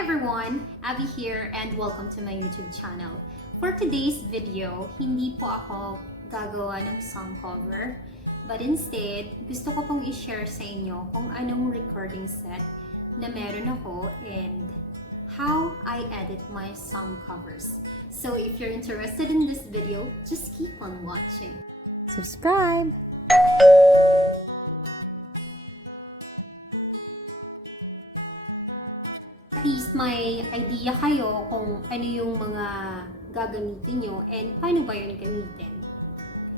everyone! Abby here and welcome to my YouTube channel. For today's video, hindi po ako gagawa ng song cover, but instead, gusto ko pong i-share sa inyo kung anong recording set na meron ako and how I edit my song covers. So if you're interested in this video, just keep on watching. Subscribe! At least may idea kayo kung ano yung mga gagamitin nyo and paano ba yun gamitin.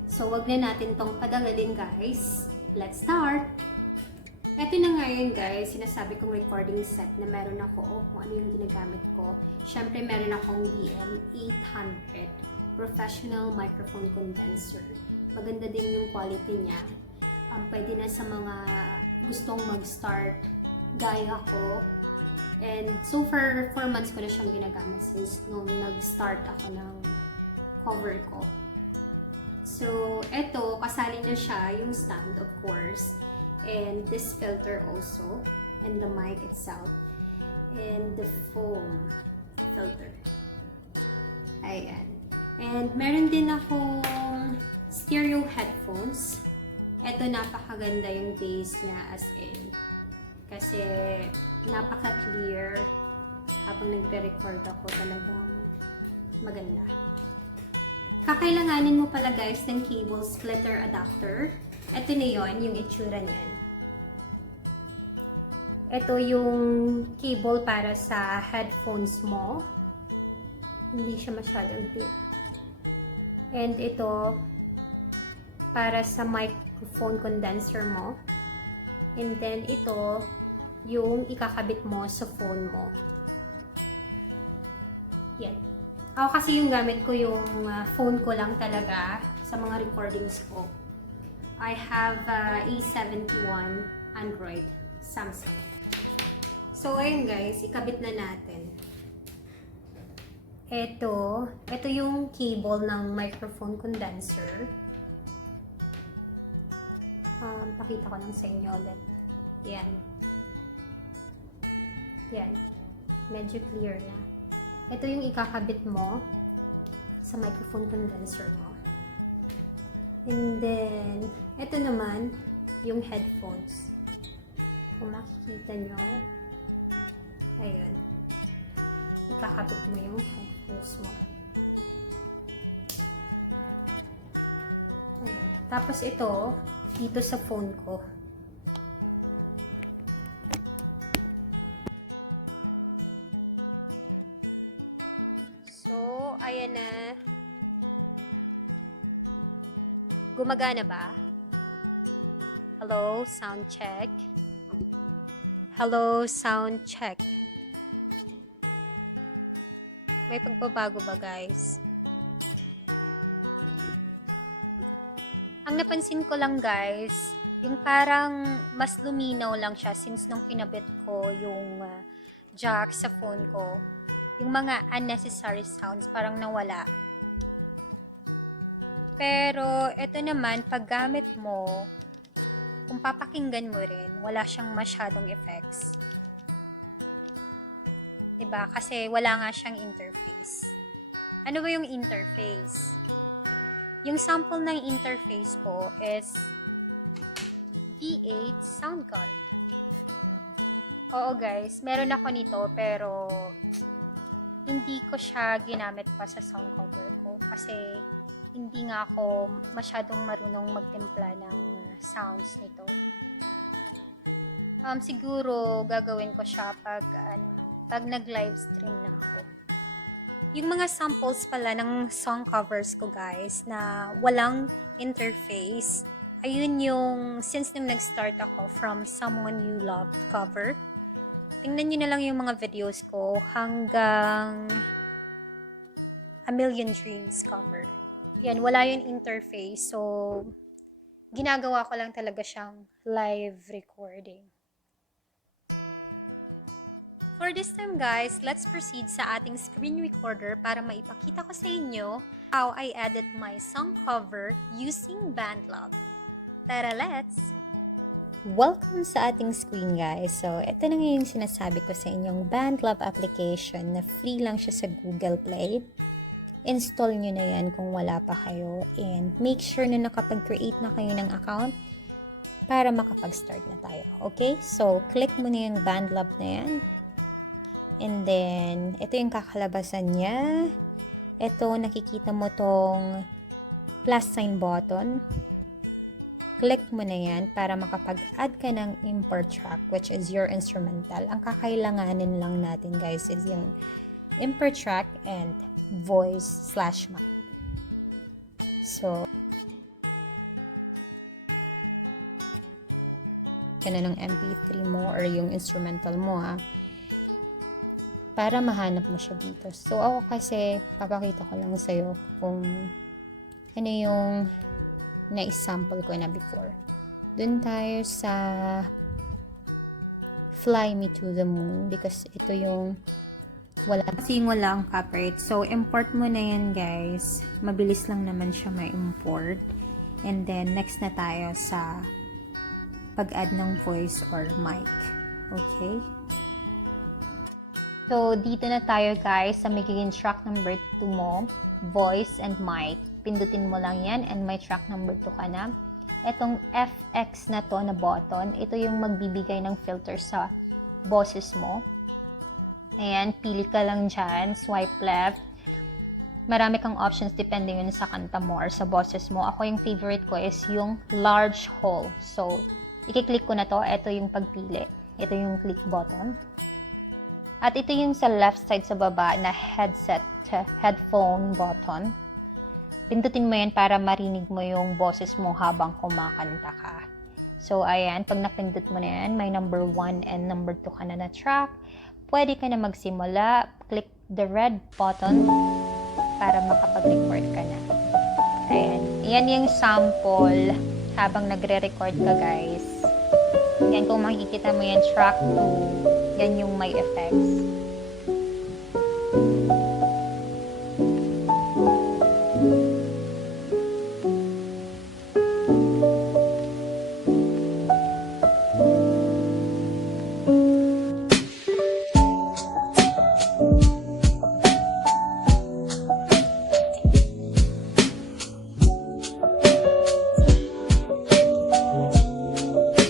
So wag na natin tong padagalin guys. Let's start! Ito na nga yun guys, sinasabi kong recording set na meron ako kung ano yung ginagamit ko. Siyempre meron akong DM800 Professional Microphone Condenser. Maganda din yung quality niya. Pwede na sa mga gustong mag-start gaya ko. And so for 4 months ko na siyang ginagamit since nung nag-start ako ng cover ko. So eto, kasali na siya yung stand of course. And this filter also. And the mic itself. And the foam filter. Ayan. And meron din akong stereo headphones. Eto, napakaganda yung bass niya as in. Kasi napaka-clear habang nagre-record ako, talagang maganda. Kakailanganin mo pala guys ng cable splitter adapter. Ito na yon yung itsura niyan. Ito yung cable para sa headphones mo. Hindi siya masyadong deep. And ito para sa microphone condenser mo. And then ito yung ikakabit mo sa phone mo. Yan. Ako kasi yung gamit ko yung phone ko lang talaga sa mga recordings ko. I have A71 Android Samsung. So ayun guys, ikabit na natin. Ito yung cable ng microphone condenser. Pakita ko lang sa inyo ulit. Yan. Yan. Medyo clear na. Ito yung ikakabit mo sa microphone condenser mo. And then, ito naman yung headphones. Kung makikita nyo, ayun. Ikakabit mo yung headphones mo. Ayun. Tapos ito, dito sa phone ko. So, ayan na. Gumagana ba? Hello, sound check. Hello, sound check. May pagbabago ba, guys? Ang napansin ko lang, guys, yung parang mas luminaw lang siya since nung kinabit ko yung jack sa phone ko. Yung mga unnecessary sounds parang nawala. Pero ito naman, pag gamit mo, kung papakinggan mo rin, wala siyang masyadong effects. Diba? Kasi wala nga siyang interface. Ano ba yung interface? Yung sample ng interface po is D8 sound card. Oo guys, meron ako nito pero hindi ko siya ginamit pa sa song cover ko kasi hindi nga ako masyadong marunong magtimpla ng sounds nito. Siguro gagawin ko siya pag nag-live stream na ako. Yung mga samples pala ng song covers ko guys na walang interface, ayun yung since nung nag-start ako from Someone You Love cover. Tingnan nyo na lang yung mga videos ko hanggang A Million Dreams cover. Yan, wala yung interface. So, ginagawa ko lang talaga siyang live recording. For this time guys, let's proceed sa ating screen recorder para maipakita ko sa inyo how I edit my song cover using Bandlab. Tara, let's! Welcome sa ating screen guys. So, ito na nga yung sinasabi ko sa inyong Bandlab application na free lang siya sa Google Play. Install nyo na yan kung wala pa kayo and make sure na nakapag-create na kayo ng account para makapag-start na tayo. Okay? So, click mo na yung Bandlab na yan. And then, ito yung kakalabasan niya. Ito, nakikita mo tong plus sign button. Click mo na yan para makapag-add ka ng import track, which is your instrumental. Ang kakailanganin lang natin guys is yung import track and voice/mic. So, ka na ng MP3 mo or yung instrumental mo para mahanap mo siya dito. So, ako kasi papakita ko lang sa'yo kung ano yung na-sample ko na before. Dun tayo sa Fly Me to the Moon because ito yung wala ang copyright. So, import mo na yan guys. Mabilis lang naman siya ma-import. And then, next na tayo sa pag-add ng voice or mic. Okay? So, dito na tayo guys sa magiging track number 2 mo, voice and mic. Pindutin mo lang yan and may track number 2 ka na. Itong FX na to na button, ito yung magbibigay ng filter sa boses mo. Ayan, pili ka lang dyan, swipe left. Marami kang options depende yun sa kanta mo or sa boses mo. Ako yung favorite ko is yung large hole. So, i-click ko na to, ito yung pagpili. Ito yung click button. At ito yung sa left side sa baba na headphone button. Pindutin mo yan para marinig mo yung boses mo habang kumakanta ka. So, ayan, pag napindut mo na yan, may number 1 and number 2 ka na track. Pwede ka na magsimula. Click the red button para makapag-record ka na. Ayan. Yan yung sample habang nagre-record ka, guys. Yan, kung makikita mo yan, track 2. Yan yung may effects.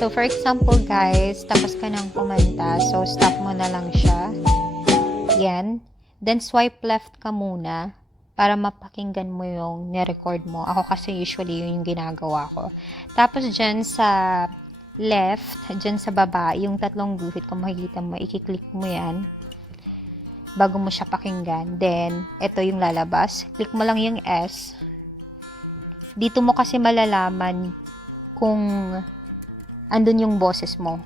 So, for example, guys, tapos ka ng kumanta. So, stop mo na lang siya. Yan. Then, swipe left ka muna para mapakinggan mo yung nirecord mo. Ako kasi usually yun yung ginagawa ko. Tapos, dyan sa left, dyan sa baba, yung tatlong guhit, kung makikita mo, i-click mo yan bago mo siya pakinggan. Then, ito yung lalabas. Click mo lang yung S. Dito mo kasi malalaman kung andun yung boses mo.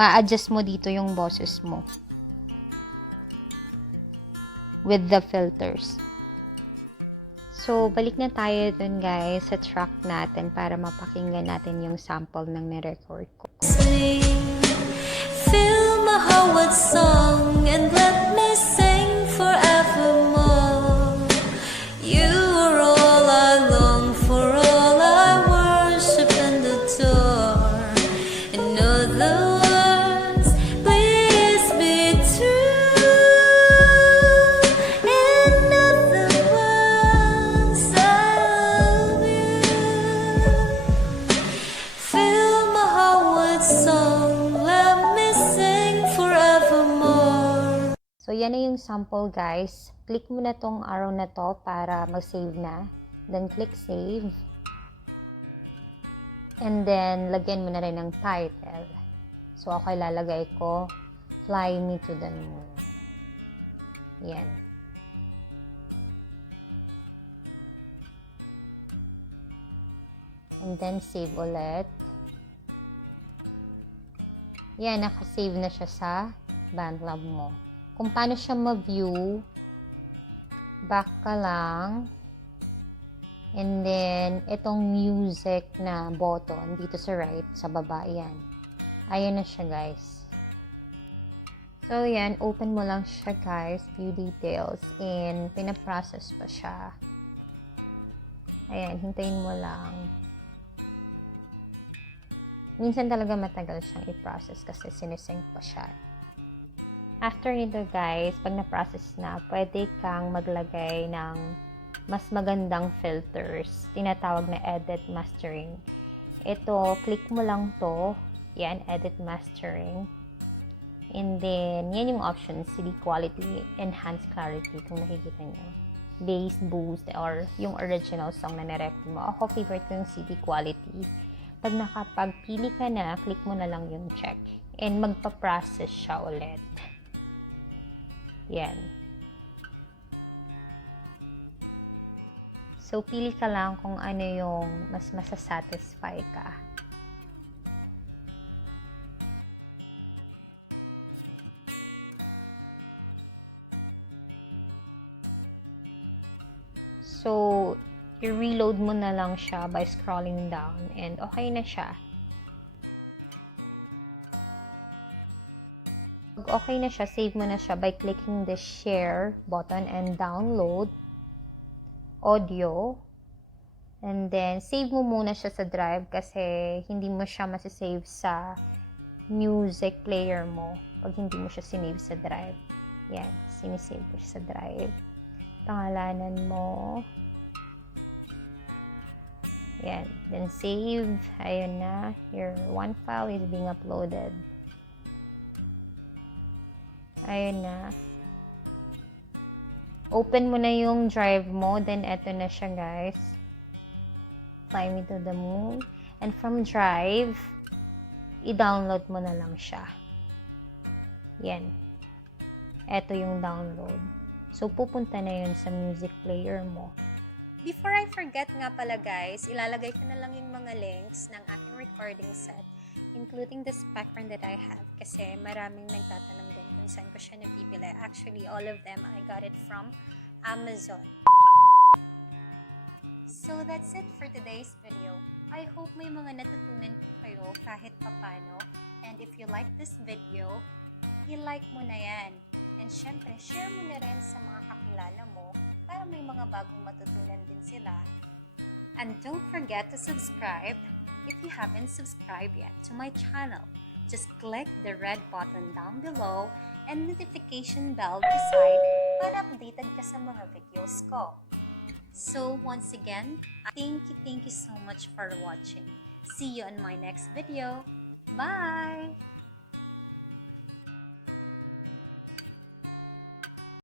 Ma-adjust mo dito yung boses mo with the filters. So, balik na tayo dun guys sa track natin para mapakinggan natin yung sample ng nirecord ko. Fill my heart with song and let me sing forevermore. You are all I long for, all I worship and adore. In other words, please be true. In other words, I love you. Fill my heart with song, let me sing forevermore. So, yan na yung sample guys. Click mo na tong arrow na to para mag-save na. Then, click save. And then, lagyan mo na rin ng title. So, ako ilalagay ko, Fly Me to the Moon. Yan. And then, save ulit. Yan, nakasave na siya sa Bandlab mo. Kung paano siya ma-view, back ka lang. And then, itong music na button dito sa right, sa baba, yan. Ayan na siya, guys. So, yan. Open mo lang siya, guys. View details. And, pinaprocess pa siya. Ayan. Hintayin mo lang. Minsan talaga matagal siyang i-process kasi sinisync pa siya. After nito guys, pag na-process na, pwede kang maglagay ng mas magandang filters, tinatawag na edit mastering. Ito, click mo lang to, yan, edit mastering. And then, yan yung options, CD quality, enhance clarity, kung nakikita nyo. Bass, boost, or yung original song na nirect mo. Ako, favorite ko yung CD quality. Pag nakapagpili ka na, click mo na lang yung check. And magpa-process siya ulit. Yan. So, pili ka lang kung ano yung mas masasatisfy ka. So, i-reload mo na lang siya by scrolling down and okay na siya. Pag okay na siya, save mo na siya by clicking the share button and download audio. And then, save mo muna siya sa drive kasi hindi mo siya masisave sa music player mo pag hindi mo siya sinave sa drive. Yan, sinisave ko siya sa drive. Pangalanan mo. Yan. Then save. Ayun na. Your one file is being uploaded. Ayun na. Open mo na yung drive mo. Then, eto na siya, guys. Fly me to the moon. And from drive, i-download mo na lang siya. Yan. Eto yung download. So, pupunta na yun sa music player mo. Before I forget nga pala guys, ilalagay ko na lang yung mga links ng aking recording set, including the spectrum that I have. Kasi maraming nagtatanong din kung saan ko siya nabibili. Actually, all of them, I got it from Amazon. So, that's it for today's video. I hope may mga natutunan po kayo kahit papano. And if you like this video, i-like mo na yan. And syempre, share mo na rin sa mga kakilala mo para may mga bagong matutunan din sila. And don't forget to subscribe if you haven't subscribed yet to my channel. Just click the red button down below and notification bell beside para updated ka sa mga videos ko. So once again, thank you so much for watching. See you on my next video. Bye!